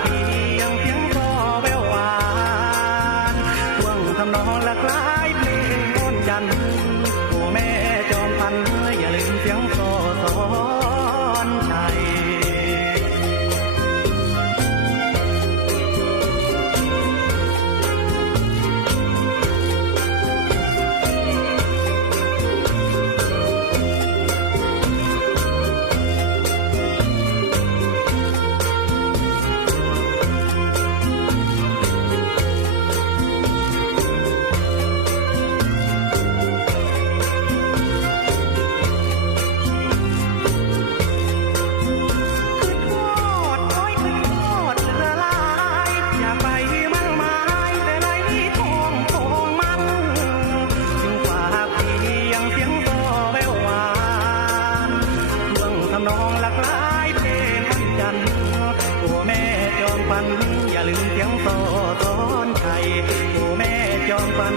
เพียงเพียงพอแววหวนว่งทำนองลากหลายเพลงอนจันโอแม่จอมพัน ฝัน อย่าลืมเตียงต่อตอนไข่โอ้แม่จอมฟัน